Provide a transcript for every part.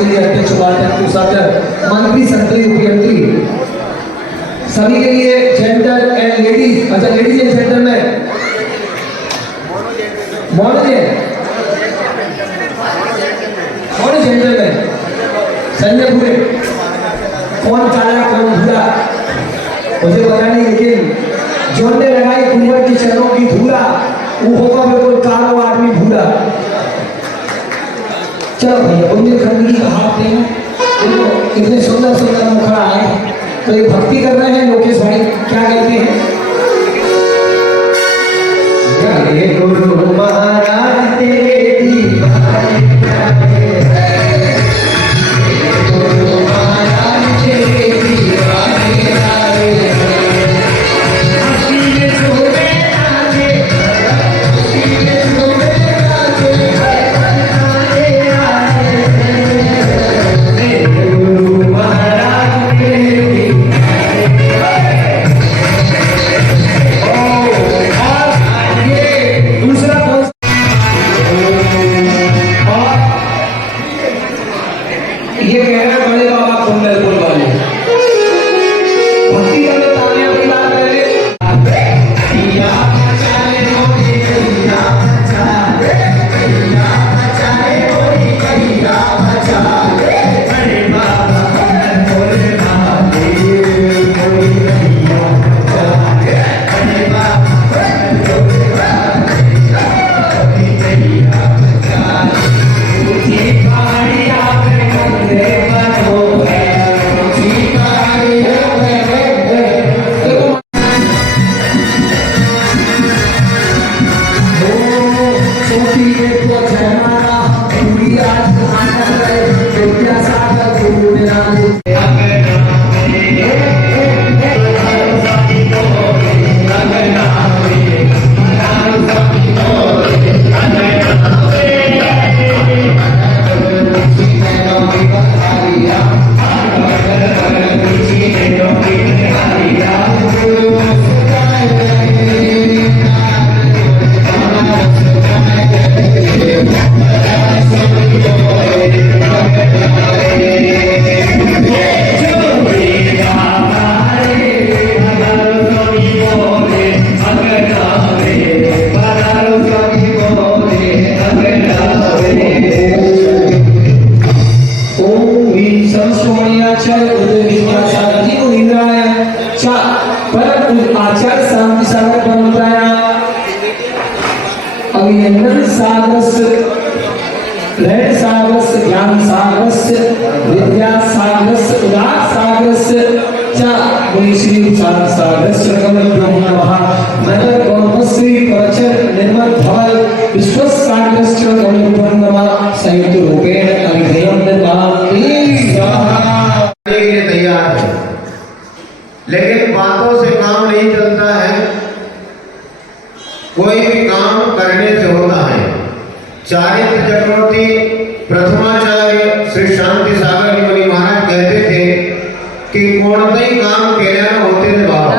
के लिए अध्यक्ष उपाध्यक्ष कोषाध्यक्ष मंत्री संतरी उपयंत्री सभी के लिए जेंटल एंड लेडीज, अच्छा ladies and gentleman gentleman Sanjay पूरे कौन चाला कौन भूला मुझे पता नहीं, लेकिन जो ने लगाई कुंवर की चरणों की धूला वो होगा बिल्कुल कारो आदमी भूला। चलो भैया बुंदेलखंड की कहावतें हैं, देखो इतने सुंदर सुंदर मुखड़ा आए तो ये भक्ति कर रहे हैं। लोकेश भाई क्या कहते हैं? गुरु महाराज तेरे दीवाने अभिनंदन सागरस्य लहर सागरस्य ज्ञान सागरस्य विद्या सागरस्य उदार सागरस्य च मुनि श्री उच्चारण सागरस्य कमलभ्यो नमः नगर गौरवश्री परचर निर्मल धवल विश्व सागरस्य कमलभ्यो नमः संयुक्त रूपेण अभिधेयं ददामि स्वाहा। तैयार है, लेकिन बातों से काम नहीं चलता है। कोई भी काम करने से होता है। चारित्र चक्रवर्ती प्रथमाचार्य श्री शांति सागर मुनि महाराज कहते थे कि कोणतंही काम केल्यानं होते रे बाबा,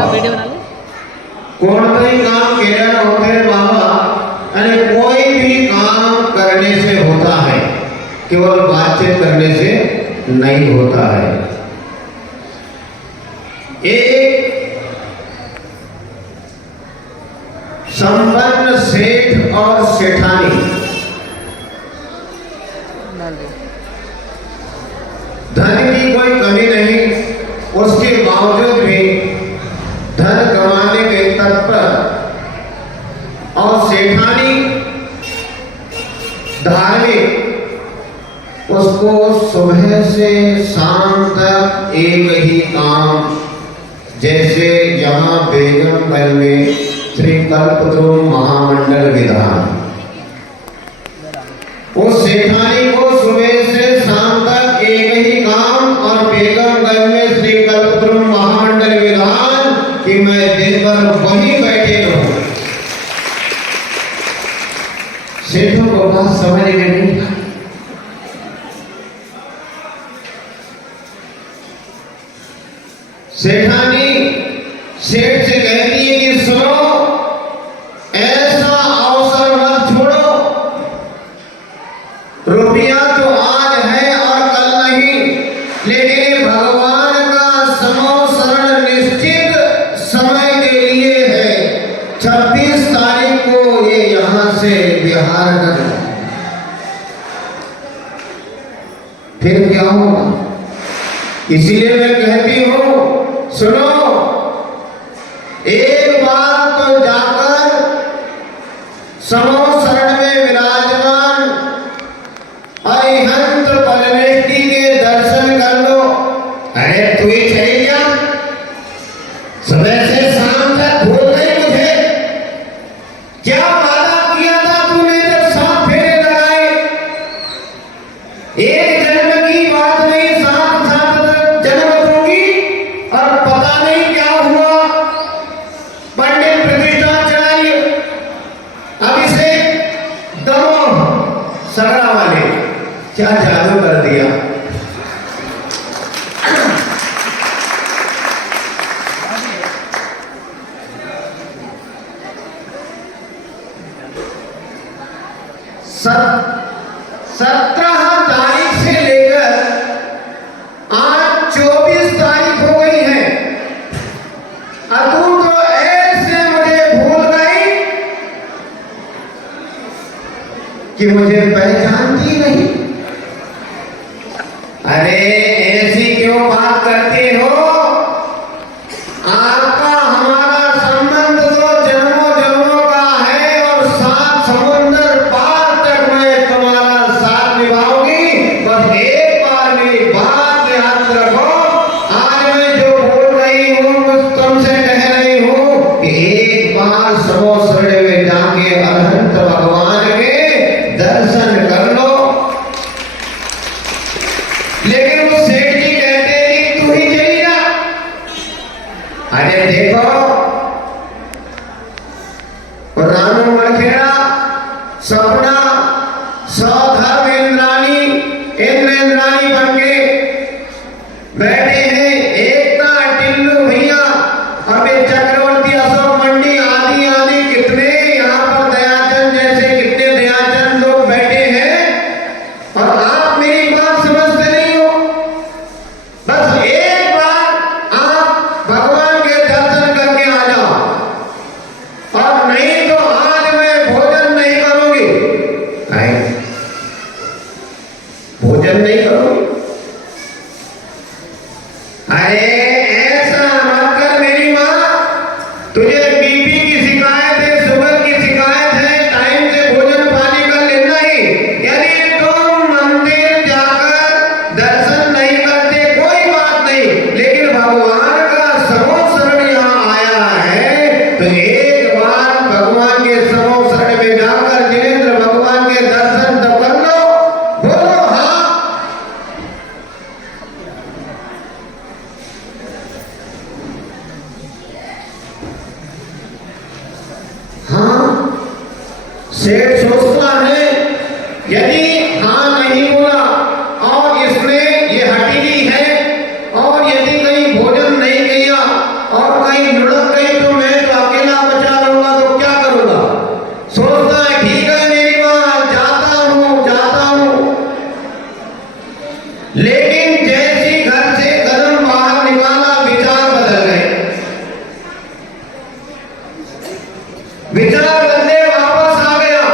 कोणतंही काम केल्यानं होते रे बाबा। आणि कोई भी काम करने से होता है, केवल बातचीत करने से नहीं होता है। एक संपन्न सेठ और सेठानी धन की कोई कमी नहीं, उसके बावजूद भी धन कमाने के तत्पर, और सेठानी धार्मिक, उसको सुबह से शाम तक एक ही काम, जैसे यहाँ बेगमगढ़ में श्री कल्पद्रुम महामंडल विधान, उस सेठानी को सुबह से शाम तक एक ही काम, और बेगमगढ़ में श्री कल्पद्रुम महामंडल विधान कि मैं दिन भर वहीं बैठे रहूं। सेठों को बात समझ में नहीं आई। सेठानी सेठ से कहती है कि सुनो, ऐसा अवसर मत छोड़ो, रुपया तो आज है और कल इसलिए मैं कहती हूं, सुनो, एक बार तो जाकर समो शरण में विराजमान अरिहंत परमेष्टि के दर्शन कर लो। अरे तू ही चली जा, सुबह से शाम तक भूल गई मुझे। क्या वादा किया था तूने जब 7 फेरे लगाए? एक जन्म की बात नहीं, 7 जन्म दूंगी, और पता नहीं क्या हुआ। पंडित प्रतिष्ठा चलाई, अब इसे दमो सगड़ा वाले क्या जादू कर दिया। सब 17 तारीख से लेकर आज 24 तारीख हो गई है, और तू तो ऐसे मुझे भूल गई कि मुझे पहचानती नहीं। अरे ऐसी क्यों बात करते हो? आपका हमारा संबंध तो जन्मों जन्मों का है, और 7 समुंदर पार तक मैं तुम्हारा साथ निभाऊंगी। बस एक बार मेरी बात याद रखो। आज मैं जो बोल रही हूँ, तुमसे कह रही हूँ कि एक बार समो शरण में जाके अनंत भगवान के दर्शन कर लो। लेकिन वो सेठ जी कहते हैं कि तू ही चली जा। अरे देखो, रानू मणखेड़ा, सपना, सौधर्म इंद्राणी बन के बैठे हैं। एकता, टिल्लू भैया, अमित चक्रवर्ती, अशोक मंडी, आदि आदि कितने यहाँ पर दयाचंद जैसे कितने दयाचंद लोग बैठे हैं, और आप मेरी बात समझते नहीं हो। बस एक बार आप भगवान के दर्शन करके आ जाओ, और नहीं तो आज मैं भोजन नहीं करूंगी। भोजन नहीं करूंगी? अरे ऐसा मत कर मेरी माँ, तुझे बीपी की शिकायत है, शुगर की शिकायत है, टाइम से भोजन पानी कर लेना ही। यदि तुम मंदिर जाकर दर्शन नहीं करते कोई बात नहीं, लेकिन भगवान का समो शरण यहाँ आया है, तो एक बार भगवान के समो शरण में जाकर जिनेंद्र भगवान के दर्शन तो कर लो। बोलो हाँ। हाँ, सेठ सोचता है यदि हाँ नहीं बोला और इसने ये हटीली है, और यदि कहीं भोजन नहीं किया और कहीं लुढ़क गई तो मैं तो अकेला बचा रहूंगा, तो क्या करूंगा? सोचता है ठीक है मेरी माँ, जाता हूँ। लेकिन जैसी घर से कदम बाहर निकाला, विचार बदल गए। विचार बदले, वापस आ गया।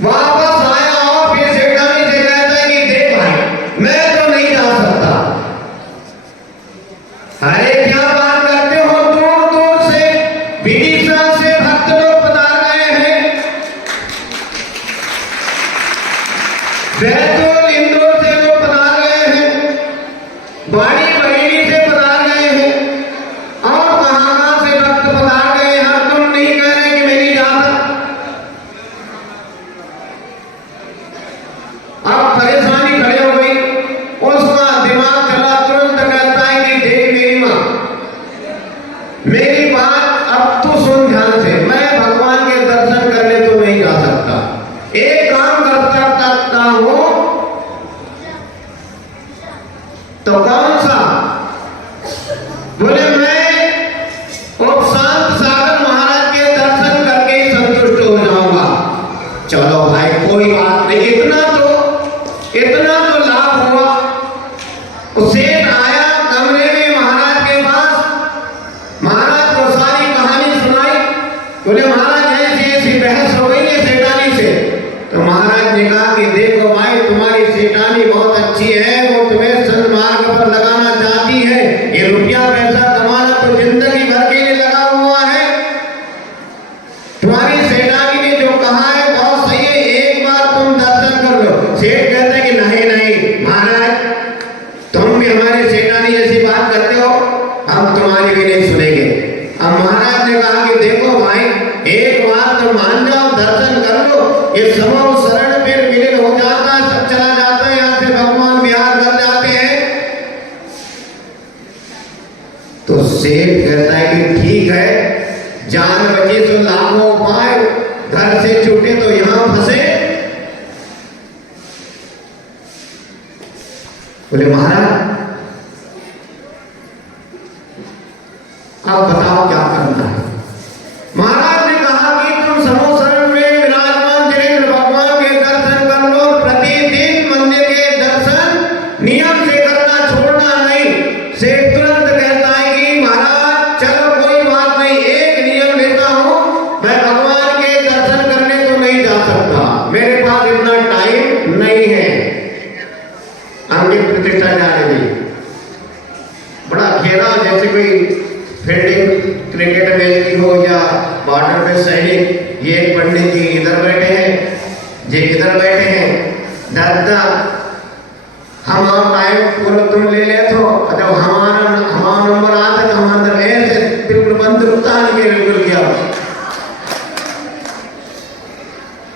वापस आया और फिर सेठानी से कहता है कि देख भाई, मैं तो नहीं जा सकता। अरे क्या बात करते हो? दूर दूर से विदिशा से भक्त लोग पधार गए हैं, बैतूल इंदौर से लोग पधार गए हैं, बाड़ी बरेली से पधार गए हैं, और कहां से भक्त पधार गए हैं। तुम नहीं कह रहे कि मेरी जात। अब परेशानी खड़ी हो गई, उसका दिमाग चला, तुरंत कहता है कि देख मेरी माँ, मेरी बात अब तू सुन ध्यान से। मैं भगवान के दर्शन करने तो नहीं जा सकता, एक काम करता हूं। तो कौन सा? बोले मैं उपशांत सागर महाराज के दर्शन करके ही संतुष्ट हो जाऊंगा। चलो भाई कोई बात नहीं, इतना तो लाभ हुआ। उसे आया कमरे में महाराज के पास, महाराज को सारी कहानी सुनाई। बोले महाराज ऐसी बहस हो गई है सेठानी से। तो महाराज ने कहा कि देखो भाई, तुम्हारी सेठानी बहुत अच्छी है, वो तुम्हें सन्मार्ग नहीं सुनेंगे। अब महाराज ने कहा कि देखो भाई, एक बात तो मान जाओ, दर्शन कर लो, ये समूह शरण फिर विलीन हो जाता है, सब चला जाता है, यहाँ से भगवान विहार कर जाते हैं। तो सेठ कहता है कि ठीक है, जान बची तो लाखों उपाय, घर से छूटे तो यहां फंसे। बोले महाराज अब बताओ क्या करना है। महाराज ने कहा कि तुम समूह शरण में विराजमान जिनेंद्र भगवान के दर्शन कर लो, प्रतिदिन मंदिर के दर्शन नियम से करना, छोड़ना नहीं। सेठ तुरंत कहता है कि महाराज चलो कोई बात नहीं, एक नियम लेता हूं, मैं भगवान के दर्शन करने तो नहीं जा सकता, मेरे पास इतना टाइम नहीं है, अंकित प्रतिष्ठा जाने दी। बड़ा खेला, जैसे कोई फील्डिंग क्रिकेट मैच की हो या बॉर्डर पे सैनिक, ये पंडित जी इधर बैठे हैं, ये इधर बैठे हैं, दादा हम आप टाइम बोलो तुम ले ले, तो जब हमारा नंबर आता तो हम अंदर ऐसे बिल्कुल बंदूक तान के बिल्कुल गया।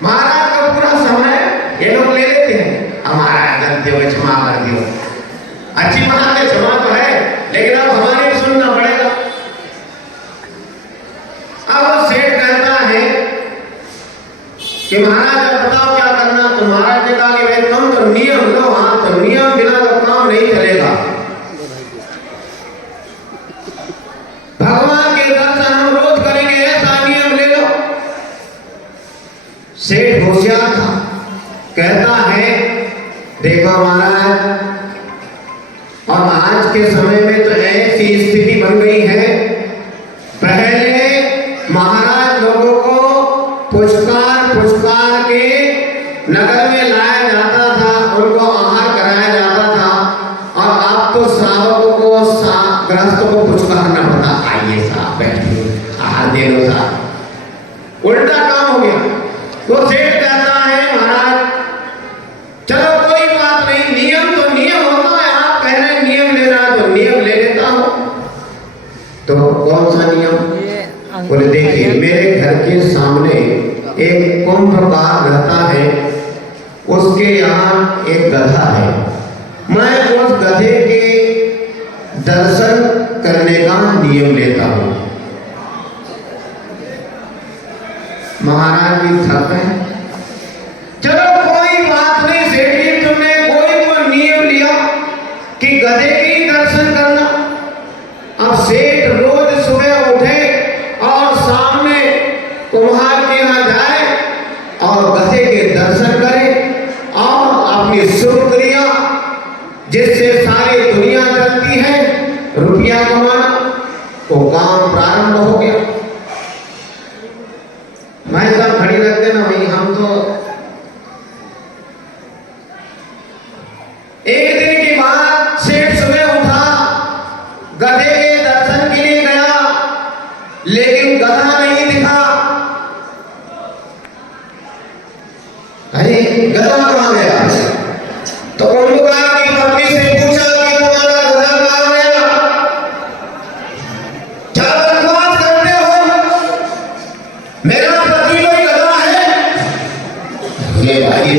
महाराज का पूरा समय ये लोग ले लेते हैं, हमारा गलती हो क्षमा कर दियो, अच्छी बात है, क्षमा तो है, लेकिन अब हमारे सुनना पड़ेगा। अब सेठ कहता है कि महाराज बताओ क्या करना। तो महाराज ने कहा कि भाई तुम तो नियम लो, हाँ तो नियम बिना तो काम नहीं चलेगा, भगवान के दर्शन हम रोज करेंगे, ऐसा नियम ले लो। सेठ होशियार था, कहता है देखो महाराज, और आज के समय में तो ऐसी स्थिति बन गई है, पहले महाराज लोगों को पुचकार के नगर में लाया जाता था, उनको आहार कराया जाता था, और अब तो श्रावकों को गृहस्थों को पुचकारना पड़ता, आइए साहब बैठिए, आहार दे लो साहब, उल्टा काम हो गया। तो सेठ कहता है महाराज चलो कोई बात नहीं, नियम तो नियम होता है, आप कह रहे हैं नियम लेना तो नियम ले लेता हूं। तो कौन सा नियम? बोले देखिए, मेरे घर के सामने एक कुंभकार रहता है, उसके यहाँ एक गधा है, मैं उस गधे के दर्शन करने का नियम लेता हूं। महाराज भी थक गए, चलो कोई बात नहीं सेठ जी, तुमने कोई तो नियम लिया कि गधे के दर्शन करना। अब सेठ रोज सुबह उठे और सामने कुम्हार के यहाँ जाए और गधे के दर्शन करे और अपनी शुभ क्रिया जिससे सारी दुनिया चलती है, रुपया कमाना, वो काम प्रारंभ हो गया। मैं सब खड़ी रख देना भाई, हम तो एक दिन की बात, सेठ सुबह उठा, गधे के दर्शन के लिए गया, लेकिन गधा नहीं दिखा। अरे गधा कहां गया? तो कुंभकार की पत्नी से पूछा कि तुम्हारा गधा कहां गया? क्या बकवास करते हो, मेरा पति कोई गधा है? ये भाई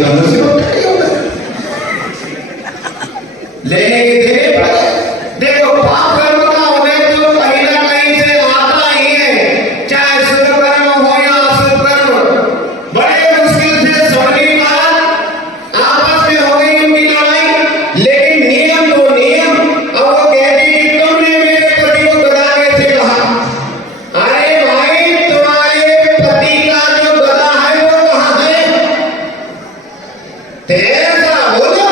लेने के देने पड़े। देखो पाप कर्म का उदय तो कहीं ना कहीं से आता ही है, चाहे शुभ कर्म हो या अशुभ कर्म। बड़े मुश्किल से सोनी बात आपस में हो गई उनकी लड़ाई, लेकिन नियम तो नियम। अब वो कहती कि तुमने मेरे पति को गधा कैसे कहा? अरे भाई, तुम्हारे पति का जो गधा है वो कहां है? तेरा बोलो।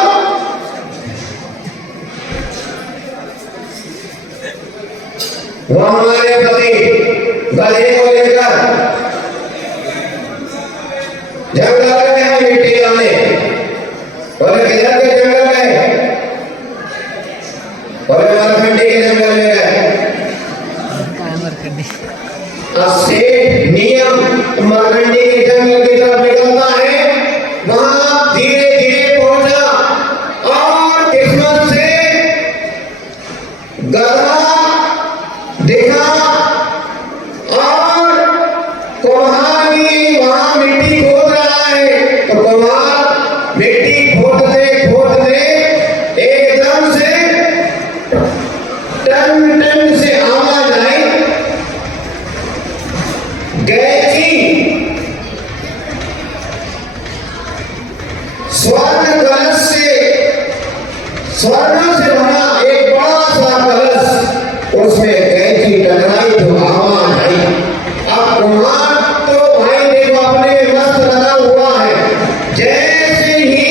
वो हमारे पति गधे को लेकर जंगल में हम मिट्टी लाने, बोले किधर के जंगल में? बोले मरखंडी के जंगल में गए। सेठ नियम मरखंडी के जंगल की तरफ निकलता है, वहां धीरे धीरे पहुंचा और किस्मत से गधा देखा और कुम्हार भी वहां मिट्टी खोद रहा है। तो कुम्हार मिट्टी खोदते एकदम से टन टन से आवाज आई, गैची स्वर्ण से बना एक बड़ा सा कलश, उसमें कैंची टकराई तो आवाज आई। अब कुम्हार तो भाई देखो अपने मस्त लगा हुआ है, जैसे ही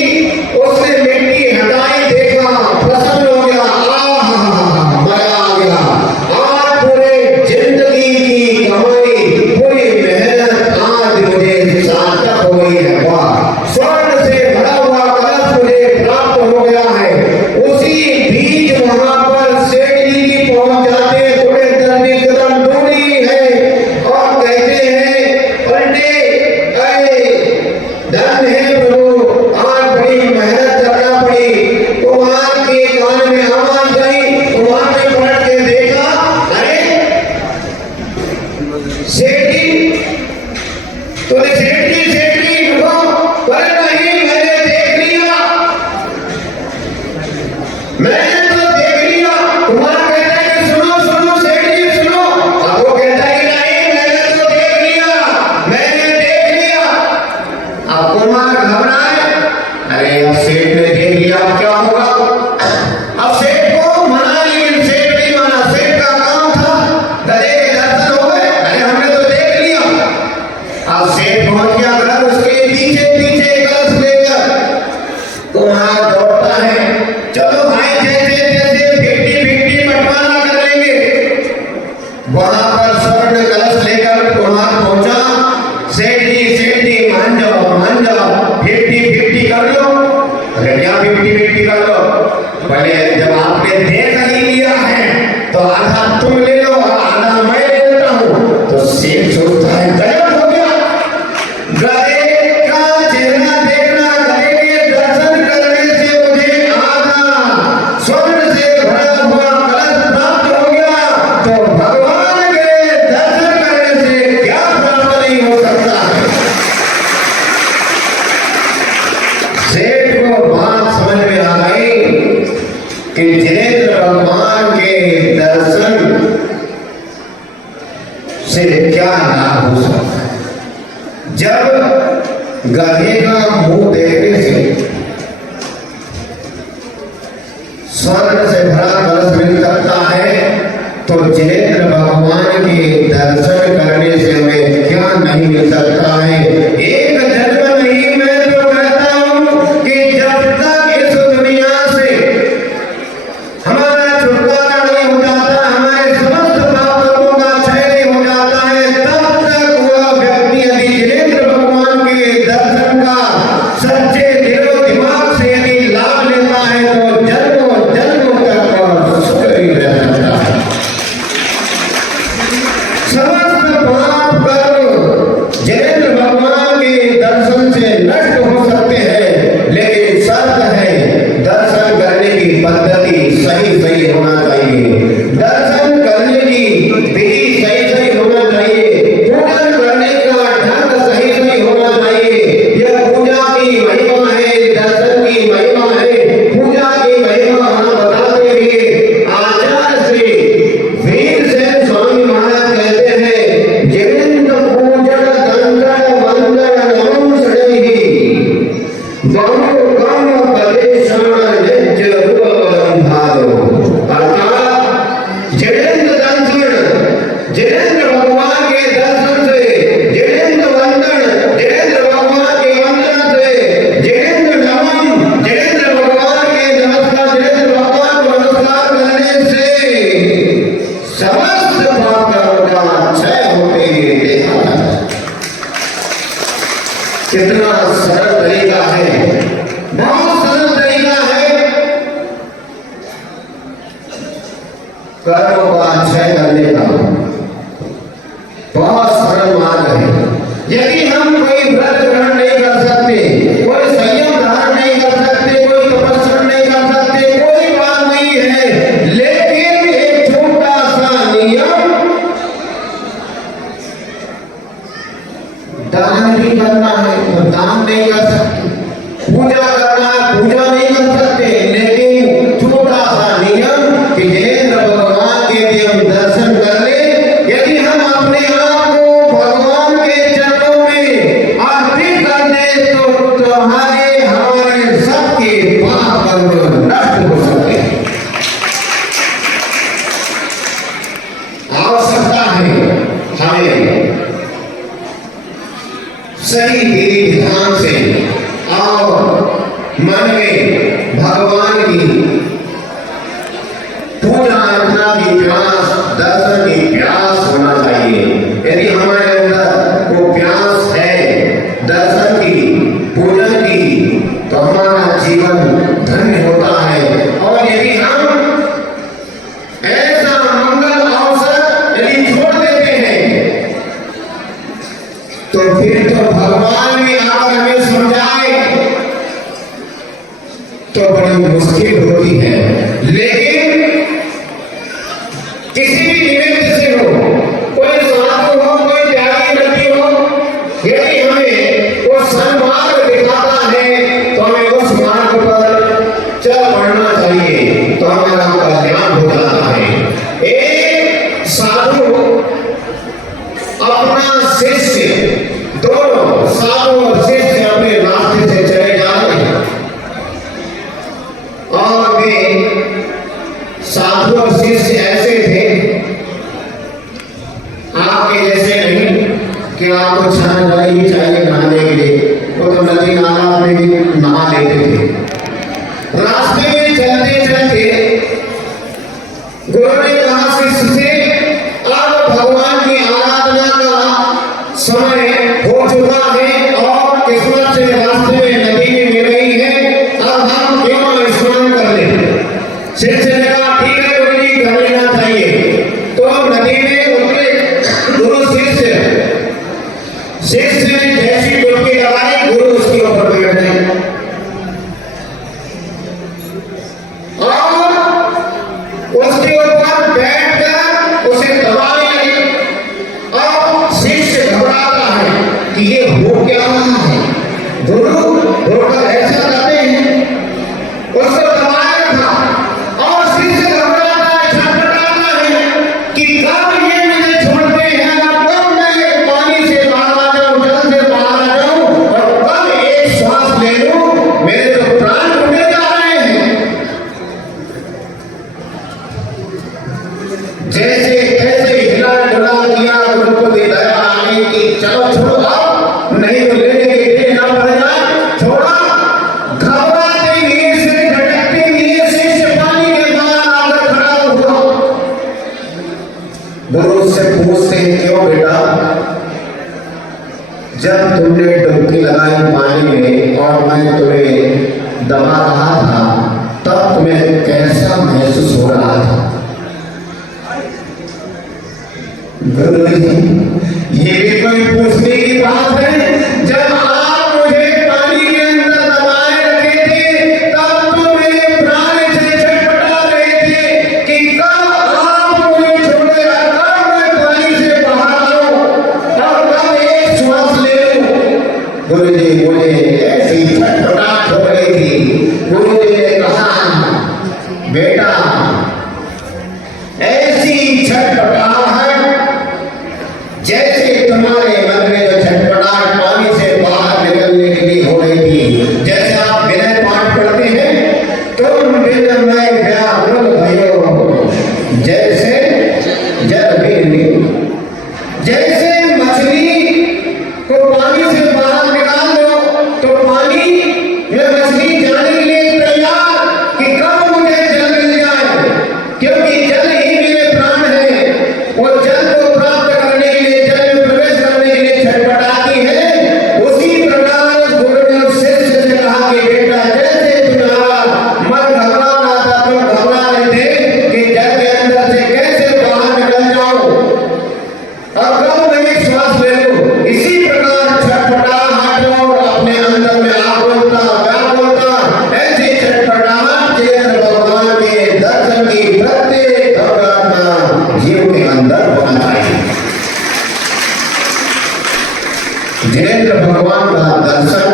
उसने मिट्टी हटाई देखा प्रसन्न हो गया, आहा मजा आ गया। आज पूरे जिंदगी की कमाई पूरी मेहनत आज मुझे सार्थक हो गई है। वाह, स्वर्ण से भरा हुआ कलश मुझे प्राप्त हो गया है। उसी बीच वहां पर सेठ जी पहुंच जाते, थोड़े दर्दी कदम दूरी है और कहते हैं पंडे धन है प्रभु, आज बड़ी मेहनत करना पड़ी। कुम्हार के कान में आवाज गई, कुम्हार ने पलट के देखा, अरे सेठ जी, तूने सेठ जी रुको, अरे नहीं मैंने देख लिया, मैंने तो देख लिया। कुम्हार कहता है कि सुनो सुनो सेठ जी सुनो, अब वो कहता है कि नहीं मैंने तो देख लिया, मैंने देख लिया। अब कुम्हार घबराए, अरे अब सेठ ने देख लिया अब क्या होगा। अब सेठ को मना, लेकिन सेठ नहीं माना, सेठ का काम था, गधे के दर्शन हो गए, अरे हमने तो देख लिया। अब सेठ पहुंच गया घर, उसके पीछे पीछे कलश लेकर कुम्हार दौड़ता है, चलो भाई जैसे जैसे फिफ्टी बंटवारा कर लेंगे। वहां पर स्वर्ण कलश लेकर कुम्हार पहुंचा, सेठ जी मान जाओ 50-50 कर लो। अरे क्या 50-50 कर लो, पहले जब आपने देख ही लिया है तो आधा तुम ले लो और आधा मैं ले लेता हूं। तो सेठ सोचता है गलत हो गया, गधे का चेहरा देखना, गधे के दर्शन करने से मुझे आधा स्वर्ण से भरा हुआ कलश प्राप्त हो गया, तो भगवान के दर्शन करने से क्या प्राप्त नहीं हो सकता है। सेठ को बात समझ में आ गई कि जिनेंद्र भगवान के दर्शन से क्या लाभ हो सकता है। जब गधे का मुंह देखने से स्वर्ण से भरा कलश मिल सकता है, तो जिनेंद्र भगवान के दर्शन करने से हमें क्या नहीं मिल सकता है। एक जन्म नहीं, मैं तो कहता हूं कि जब तक इस दुनिया से हमारा छुटकारा नहीं हो जाता, हमारे समस्त पापों का क्षय नहीं हो जाता है, तब तक वह व्यक्ति यदि जिनेंद्र भगवान के दर्शन का सच्चे दिलो दिमाग से यदि लाभ लेता है तो जन्मों जन्मों तक वह सुख ही रह सकता है। समस्त पाप कर्म जिनेंद्र भगवान के दर्शन से नष्ट हो सकते हैं, लेकिन शर्त है दर्शन करने की पद्धति सही होना चाहिए, दर्शन करने की विधि सही होना चाहिए, पूजन करने का ढंग सही होना चाहिए। यह पूजा की महिमा है, दर्शन की महिमा है। पूजा की महिमा हम बताते हुए आचार्य श्री वीरसेन स्वामी महाराज कहते हैं, जिनेंद्र पूजन दंडन वंदन नमो षडैहि बहु कम पदेशान नित्य रूपम भादो। अर्थात जिनेंद्र दर्शन, जिनेंद्र भगवान के दर्शन से, जिनेंद्र वंदन, जिनेंद्र भगवान के वंदन से, जिनेंद्र नमन, जिनेंद्र भगवान के नमस्कार, जिनेंद्र भगवान को नमस्कार करने से समस्त पापों का क्षय होते हुए देखा जाता है। कितना सरल तरीका है, बहुत सरल तरीका है कर्मों का क्षय करने का, बहुत सरल मार्ग है। यदि हम कोई व्रत ग्रहण नहीं कर सकते, कोई संयम धारण नहीं कर सकते, कोई तपस्या नहीं कर सकते, कोई बात नहीं है, लेकिन एक छोटा सा नियम दान भी करना है तो दान नहीं कर सकते, पूजा करना है पूजा नहीं कर सकते, लेकिन छोटा सा नियम कि जिनेंद्र भगवान के भी हम दर्शन कर ले। यदि हम अपने आप को भगवान के चरणों में अर्पित कर दे तो तुम्हारे हमारे सबके पाप कर्म नष्ट हो सकते हैं। आवश्यकता है हमें सही विधि विधान से और मन में भगवान की पूजा अर्चना की प्यास, दर्शन की प्यास होना चाहिए। यदि हमारे अंदर वो प्यास है दर्शन की, पूजन की, तो हमारा जीवन धन्य होता है। और यदि हम ऐसा मंगल अवसर यदि छोड़ देते हैं तो फिर तो भगवान भी आकर हमें समझाए तो बड़ी मुश्किल होती है। लेकिन किसी भी निमित्त से हो, कोई साधु हो, कोई त्यागी व्यक्ति हो, यदि हमें वो सन्मार्ग दिखाता है तो हमें उस मार्ग पर चल पड़ना चाहिए, तो हमारा कल्याण हो जाता है। एक साधु अपना शिष्य, दोनों साधु और शिष्य अपने रास्ते से चले जा रहे हैं और वे साधु और शिष्य ऐसे थे आपके जैसे नहीं कि आपको छान जलाई ही चाहिए नहाने के लिए, वो तो नदी नाला में भी नहा लेते थे। रास्ते में चलते चलते गुरु ने कहा शिष्य से, अब भगवान की आराधना का समय हो चुका है और किस्मत से रास्ते में नदी में मिल रही है, अब हम क्यों न स्नान कर लें। शिष्य ने कहा ठीक है गुरु जी, कर लेना चाहिए। तो नदी में उतरे गुरु शिष्य ने जैसी डुबकी लगाई, गुरु उसके ऊपर बैठ गए और उसके ऊपर बैठकर उसे दबाने लगे। और शिष्य घबराता है कि ये हो क्या रहा है, गुरु होकर ऐसा करते हैं, उसको दबाए रखा। और शिष्य घबराता है, छटपटाता है कि कब ये मुझे छोड़ते हैं, कब मैं पानी से बाहर आ जाऊं, जल से बाहर आ जाऊं और कब एक श्वास ले लूं, मेरे तो प्राण उड़ने जा रहे हैं। जैसे कैसे हिला डुला किया, गुरु को दया आने की, चलो छोड़ो अब, नहीं तो लेने के लिए ना पड़ जाए, छोड़ा। घबराते हुए से झटकते हुए शिष्य पानी के बाहर आकर खड़ा हुआ। गुरु से पूछते हैं क्यों बेटा, जब तुमने डुबकी लगाई पानी में और मैं तुम्हें दबा रहा था तब तुम्हें कैसा महसूस हो रहा था। गुरु जी, ये भी कोई पूछने की बात है, जब आप मुझे पानी के अंदर दबाए रखे थे तब तो मेरे प्राण से छटपटा रहे थे कि कब आप मुझे छोड़े, कब मैं पानी से बाहर आऊं और कब एक श्वास ले लूं। गुरु जी, मुझे ऐसी छटपटाहट हो रही थी। गुरु जी ने कहा बेटा, ऐसी छटपटाहट जैसे तुम्हारे मन में जो छटपटाहट पानी से बाहर निकलने के लिए हो रही थी, जैसे आप विनय पाठ पढ़ते हैं, तुम विनय व्याकुल भयो जैसे जल बिंदु, जैसे मछली को पानी से बाहर निकाल दो तो पानी में मछली जाने के लिए तैयार कि कब मुझे जल मिल जाए, क्योंकि जल ही मेरे प्राण है। वो जल को प्राप्त करने के लिए, जल में प्रवेश करने के लिए छटपटाती है। उसी प्रकार गुरु ने उस शिष्य से कहा कि बेटा, जैसे तुम्हारा मन घबरा रहा था, तुम घबरा रहे थे कि जल के अंदर से कैसे बाहर निकल जाओ, अब कब मैं जिनेंद्र भगवान का दर्शन,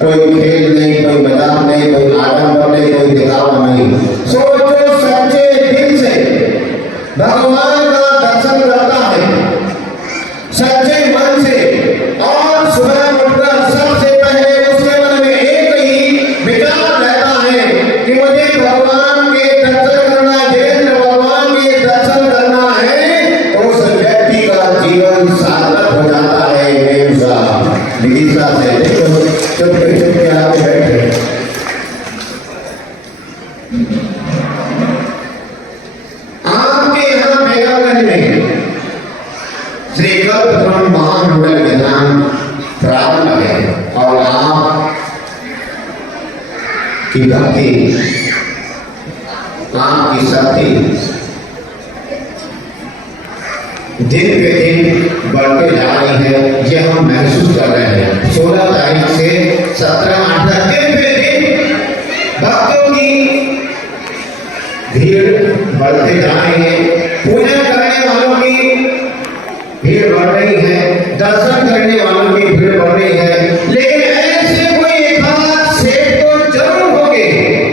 कोई खेल नहीं, कोई मजाक नहीं, कोई आडंबर नहीं, कोई दिखावा नहीं। सोचो सच्चे दिल से भगवान का दर्शन करता है, सच्चे मन से, और सुबह उठकर सबसे पहले उसके मन में एक ही विचार रहता है कि मुझे भगवान के दर्शन करना है, जिनेंद्र भगवान के दर्शन करना है, तो उस व्यक्ति का जीवन सार्थक हो जाता है। विदिशा से देखो, चुपके चुपके आके बैठे, आपके यहाँ मेघालय में श्री कल्पतरुण महामंडल के नाम प्रारंभ है, और आप की भक्ति, आपकी शक्ति दिन पे दिन बढ़ते जा रही है, ये हम महसूस कर रहे हैं। 16 तारीख से 17-18 दिन पे दिन भक्तों की भीड़ बढ़ते जा रही है, पूजा करने वालों की भीड़ बढ़ रही है, दर्शन करने वालों की भीड़ बढ़ रही है। लेकिन ऐसे कोई एक आध सेठ तो जरूर होंगे,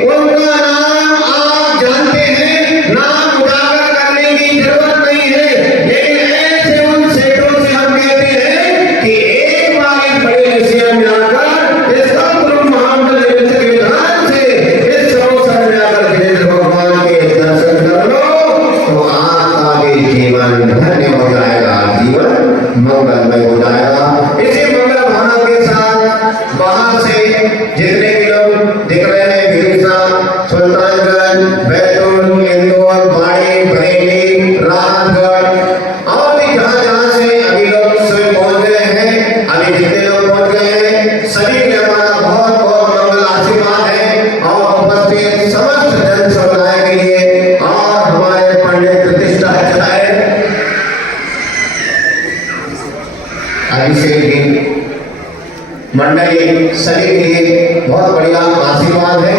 उनका नाम आप जानते हैं, नाम उजागर करने की जरूरत नहीं है। लेकिन ऐसे उन सेठों से हम कहते हैं कि एक बार इस बड़े विषय में आकर इस कल्पतरुण महामंडल के विधान से इस सरोवर में आकर जिनेंद्र भगवान के दर्शन कर लो, तो आपका भी जीवन धन्य हो जाएगा, जीवन मंगलमय हो जाएगा। इसी मंगल भावना के साथ बाहर से जितने भी लोग दिख रहे हैं, विदिशा, सुल्तानगंज, बैतूल, इंदौर, बाड़ी, बरेली, राहतगढ़, और भी जहाँ जहाँ से अभी लोग स्वयं पहुँच गए हैं, अभी जितने लोग पहुँच गए हैं, सभी के हमारा बहुत बहुत मंगल आशीर्वाद है, और उपस्थित समस्त जन समुदाय के लिए और हमारे पंडित प्रतिष्ठा है अभिषेक जी मंडली, सभी के लिए बहुत बढ़िया आशीर्वाद है।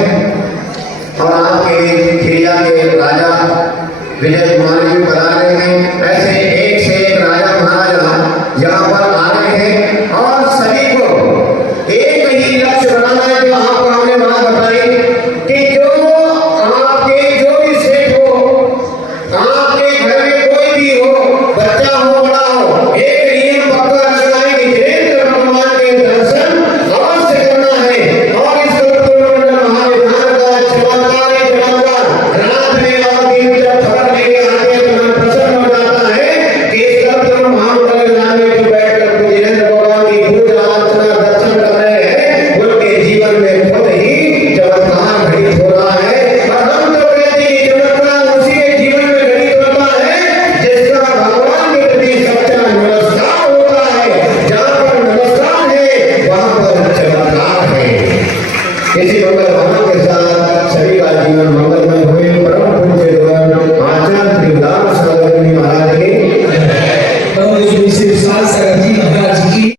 और आपके लिए खिरिया के राजा विजय कुमार जी बता रहे हैं, ऐसे